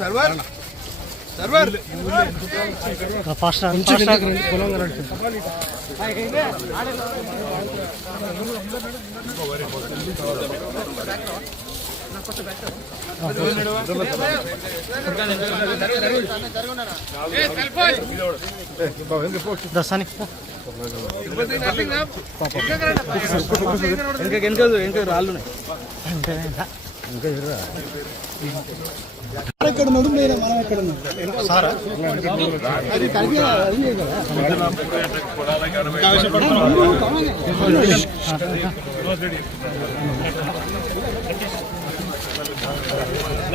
Server? Server? Fast fast ఇంకా వెనక వెనక రాళ్ళు ఎక్కడ ఉన్నాడు మీరు మనం ఎక్కడ సారా అది కలిపి అయింది కదా నేను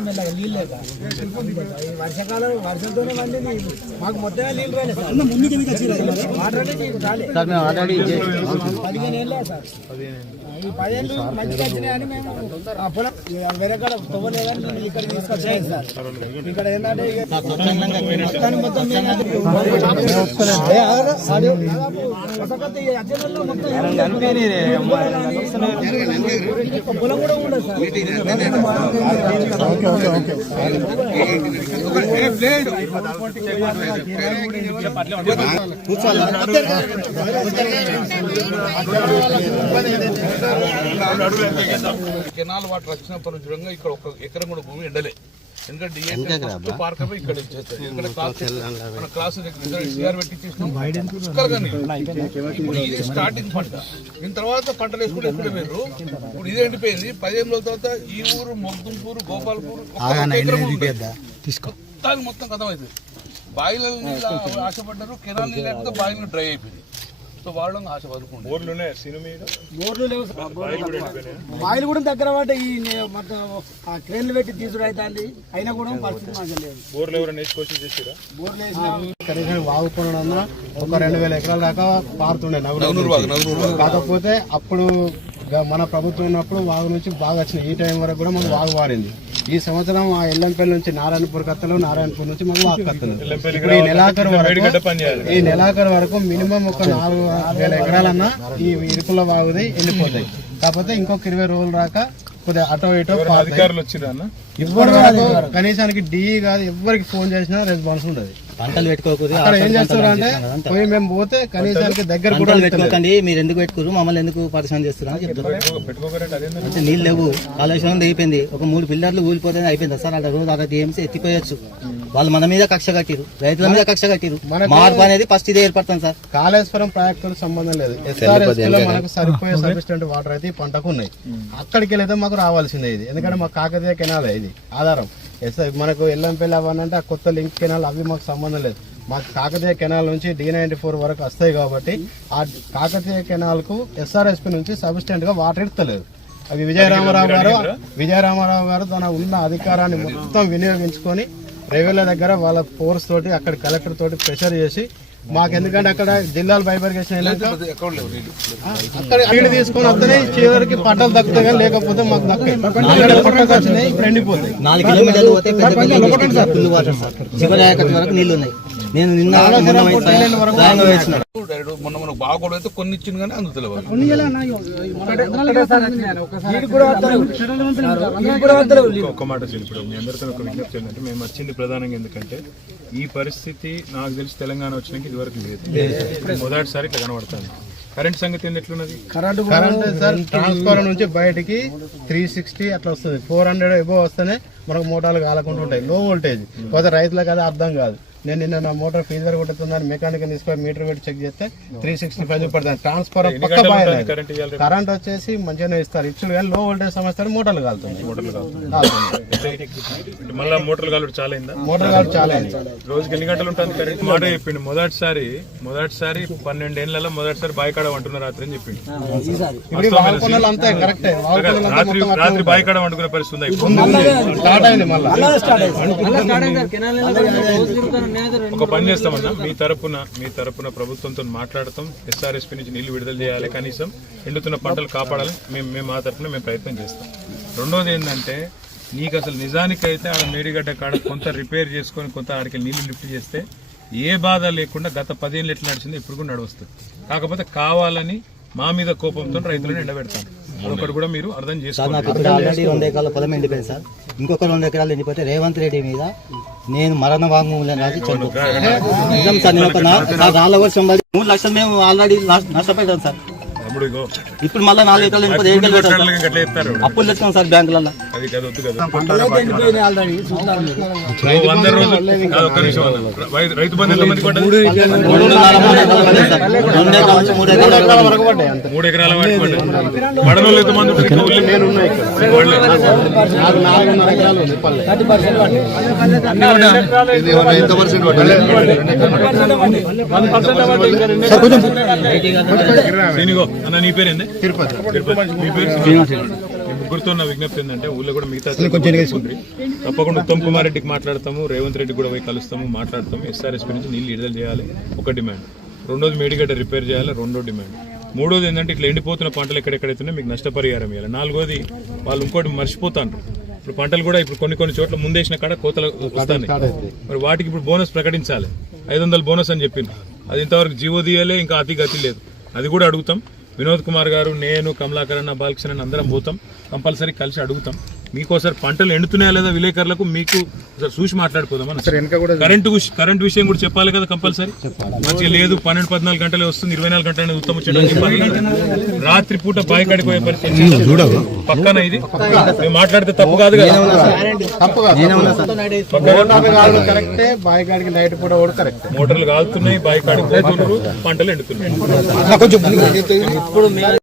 మెల్లగా వర్షాకాలం వర్షంతోనే పండింది మాకు మొత్తం నీళ్ళు రాలేదు ముందుకు వాటర్ సార్ మేము ఆల్రెడీ పదిహేను ఏళ్ళే సార్ ఈ పదేళ్ళు మంచిగా వచ్చినాయని మేము పొలం వేరే కాడ తవ్వలేదని మేము ఇక్కడ తీసుకొచ్చాయి సార్ ఇక్కడ ఏంటంటే మొత్తం మొత్తం ఒక పొలం కూడా ఉండదు కెనాల్ వాటర్ వచ్చినప్పటి నుంచి చూడంగా ఇక్కడ ఒక ఎకరం కూడా భూమి ఎండలే. స్టార్టింగ్ పంట. దీని తర్వాత పంటలు వేసుకుంటే ఎప్పుడు వేరు ఇప్పుడు ఇది ఎండిపోయింది. పదిహేను రోజుల తర్వాత ఈ ఊరు మొగ్దుంపూరు గోపాల్పూర్. మొత్తానికి మొత్తం కథం అవుతుంది బాయిల నీళ్ళు ఆశపడ్డారు కెనాల్ నీళ్ళు లేకపోతే బాయిలు డ్రై అయిపోయింది. సో వాళ్ళని ఆశ వదులుకుంటారు బోర్లు లేవు సార్. బాయిలు కూడా దగ్గర పడ్డ ఈ నే- మొత్తం ఆ క్రేన్లు పెట్టి తీసుడు అవుతుంది అయినా కూడా పరిస్థితి మాకు లేదు. బోర్లు వేసినా కనీసం వాగుకోవడం ఒక రెండు వేల ఎకరాల దాకా పారుతుండే వాగు, వాగు. కాకపోతే అప్పుడు మన ప్రభుత్వం ఉన్నప్పుడు వాగు నుంచి బాగా వచ్చినాయి. ఈ టైం వరకు కూడా మాకు వాగు వారింది ఈ సంవత్సరం ఆ ఎల్లంపల్లి నుంచి నారాయణపూర్ కత్తలు నారాయణపూర్ నుంచి మాకు వాగు కత్తలు. ఇప్పుడు ఈ నెలాఖరు వరకు ఈ నెలాఖరు వరకు మినిమం ఒక నాలుగు వేల ఎకరాలన్నా ఈ ఇరుకుల వాగుది వెళ్ళిపోతాయి కాకపోతే ఇంకొక ఇరవై రోజులు రాక కొద్దిగా అటో ఇటో. అధికారులు ఇవ్వరు వరకు కనీసానికి డిఈ కాదు ఎవరికి ఫోన్ చేసినా రెస్పాన్స్ ఉండదు. పంటలు పెట్టుకోకూడదు అక్కడ ఏం చేస్తారు అంటే పోయి మేము పోతే కనీసానికి దగ్గర కూడా పంటలు పెట్టుకోకండి మీరు ఎందుకు పెట్టుకోరు మమ్మల్ని ఎందుకు పరిశ్రమ చేస్తున్నారు అని అంటే నీళ్ళు లేవు కాళేశ్వరం అయిపోయింది. ఒక మూడు పిల్లర్లు ఊలిపోతే అయిపోయింది. సార్ అలా రోజు అలా టీఎంసీ ఎత్తిపోయొచ్చు. వాళ్ళు మన మీద కక్ష కట్టిరు. రైతుల మీద కక్ష కట్టిరు. మార్పు అనేది ఫస్ట్ ఇదే ఏర్పడుతుంది సార్. కాళేశ్వరం ప్రాజెక్టుతో సంబంధం లేదు. ఎస్ఆర్ఎస్లో మనకు సరిపోయే సఫిషియెంట్ వాటర్ అయితే ఈ పంటకు ఉన్నాయి. అక్కడికి వెళ్తే మాకు రావాల్సిందే ఇది. ఎందుకంటే మాకు కాకతీయ కెనాల్ ఇది. ఆధారం. ఎస్ మనకు ఎల్లంపల్లి అవన్నీ అంటే ఆ కొత్త లింక్ కెనాల్ అవి మాకు సంబంధం లేదు. మాకు కాకతీయ కెనాల్ నుంచి డి నైన్టీ ఫోర్ వరకు వస్తాయి కాబట్టి ఆ కాకతీయ కెనాల్కు ఎస్ఆర్ఎస్పి నుంచి సఫిషియెంట్గా వాటర్ ఇస్తలేదు. అవి విజయరామారావు గారు విజయరామారావు గారు తన ఉన్న అధికారాన్ని మొత్తం వినియోగించుకొని రైల్వేల దగ్గర వాళ్ళ ఫోర్స్ తోటి అక్కడ కలెక్టర్ తోటి ప్రెషర్ చేసి మాకు ఎందుకంటే అక్కడ జిల్లాలు బైబర్గేషన్ నీళ్ళు? అక్కడ తీసుకొని వస్తేనే చివరికి పంటలు దక్కుతాయి లేకపోతే మాకు దక్కాయి ఇప్పుడు ఎండిపోతాయి. నాలుగు కిలోమీటర్లు పోతే చివరి వరకు నీళ్ళు ఉన్నాయి. నేను నిన్న మొన్న పోయి స్వయం- స్వయంగా వేసిన డైరెక్ట్ మొన్న మనకు బాగా అయితే కొన్ని ఇచ్చింది కానీ అందుతలేవు. ఒక్క మాట ఇప్పుడు. మీ అందరితో ఒక విజ్ఞప్తి ఏంటంటే మేము వచ్చింది ప్రధానంగా ఎందుకంటే ఈ పరిస్థితి నాకు తెలిసి తెలంగాణ వచ్చినాక ఇది వరకు లేదు. మొదటిసారి ఇట్లా కనబడుతుంది. కరెంట్ సంగతి ఏంది ఎట్లున్నది? కరెంటు కరెంట్ సార్ ట్రాన్స్ఫార్మర్ నుంచి బయటికి త్రీ సిక్స్టీ అట్లా వస్తుంది. ఫోర్ హండ్రెడ్ ఎబో వస్తేనే మనకు మోటార్లు కాలకుండా ఉంటాయి. లో వోల్టేజ్ పోతే రైతులకు అది అర్థం కాదు. నేను నిన్న నా మోటార్ ఫీజర్ కొట్టుతుందని మెకానిక్ తీసుకొని మీటర్ పెట్టి చెక్ చేస్తే త్రీ సిక్స్టీ ఫైవ్ చూపెడతాను ట్రాన్స్ఫర్ పక్క కరెంట్ వచ్చేసి మంచిగానే ఇస్తారు. ఇచ్చుడు కానీ లో వోల్టేజ్ సమస్య మోటార్లు కాలుతుంది. మళ్ళీ మోటార్లు కాలు చాలా అయిందా మోటార్ కాలు చాలా అయింది. రోజుకి ఎన్ని గంటలు ఉంటుంది కరెంట్ మాట చెప్పిండు మొదటిసారి మొదటిసారి పన్నెండేళ్ళలో మొదటిసారి బాయికాడ అంటున్నారు రాత్రి అని చెప్పిండు. రాత్రి రాత్రి బాయికాడ వండుకునే పరిస్థితి ఉందా ఒక పని చేస్తామన్నా మీ తరపున మీ తరపున ప్రభుత్వంతో మాట్లాడతాం. ఎస్ఆర్ఎస్పీ నుంచి నీళ్ళు విడుదల చేయాలి కనీసం. ఎండుతున్న పంటలు కాపాడాలి. మేము మేము మా తరపున మేము ప్రయత్నం చేస్తాం. రెండోది ఏంటంటే నీకు అసలు నిజానికైతే ఆడ మేడిగడ్డ కాడ కొంత రిపేర్ చేసుకొని కొంత ఆడికి నీళ్ళు లిఫ్ట్ చేస్తే ఏ బాధ లేకుండా గత పదేళ్ళు ఎట్లా నడిచిందో ఇప్పుడు కూడా నడుస్తుంది కాకపోతే కావాలని మా మీద కోపంతో రైతులను ఎండబెడతాను ఒకటి కూడా మీరు అర్థం సార్ చేసుకోవాలి ఇంకొక రెండు ఎకరాలు ఎండిపోతే రేవంత్ రెడ్డి మీద నేను మరణ వాంగ్మూలం రాసి చనిపోతాను నిజం సార్ నేను ఒక నా- రాళ్ళ వర్షం మూడు లక్షలు మేము ఆల్రెడీ నష్టపోయాం సార్. ఇప్పుడు మళ్ళీ నాలుగు ఎకరాలు చెప్తారు అప్పులు తెచ్చుకోం సార్ బ్యాంకులలో మూడు ఎకరాలు ఎంత పర్సెంట్ అన్న నీ పేరు ఏంది? తిరుపతి. ముగ్గురితో విజ్ఞప్తి ఏంటంటే ఊళ్ళో కూడా మిగతా. తప్పకుండా ఉత్తమ్ కుమార్ రెడ్డికి మాట్లాడతాము రేవంత్ రెడ్డి కూడా పోయి కలుస్తాము మాట్లాడతాము. ఎస్ఆర్ఎస్పీ నుంచి నీళ్ళు విడుదల చేయాలి ఒక డిమాండ్. రెండోది మేడిగడ్డ రిపేర్ చేయాలి రెండో డిమాండ్. మూడోది ఏంటంటే ఇట్లా ఎండిపోతున్న పంటలు ఎక్కడెక్కడైతే మీకు నష్టపరిహారం ఇవ్వాలి. నాలుగోది వాళ్ళు ఇంకోటి మర్చిపోతాను ఇప్పుడు పంటలు కూడా ఇప్పుడు కొన్ని కొన్ని చోట్ల ముందేసిన కాడ కోతలు వస్తాయి మరి వాటికి ఇప్పుడు బోనస్ ప్రకటించాలి. ఐదు వందల బోనస్ అని చెప్పింది అది ఇంతవరకు జీవో తీయలే ఇంకా అతి గతి లేదు. అది కూడా అడుగుతాం. వినోద్ కుమార్ గారు నేను కమలాకరణ బాలకృష్ణ అందరం పోతాం. కంపల్సరీ కలిసి అడుగుతాం. మీకోసారి పంటలు ఎండుతున్నాయా లేదా విలేకరులకు మీకు చూసి మాట్లాడిపోదాం కరెంటు కరెంటు విషయం కూడా చెప్పాలి కదా కంపల్సరీ? మంచిగా లేదు పన్నెండు పద్నాలుగు గంటలే వస్తుంది ఇరవై నాలుగు గంటలే ఉత్తమ రాత్రి పూట బాయి కాడికి పోయే పరిస్థితి పక్కన ఇది. మేము మాట్లాడితే తప్పు కాదు కదా. తప్పు కాదు మోటార్ కాలు కరెక్టే బాయ్ కాడికి నైట్ పూట కూడా కరెక్టే. మోటార్లు కాలుతున్నాయి బాయి కాడికి పోతున్నారు పంటలు ఎండుతున్నాయి.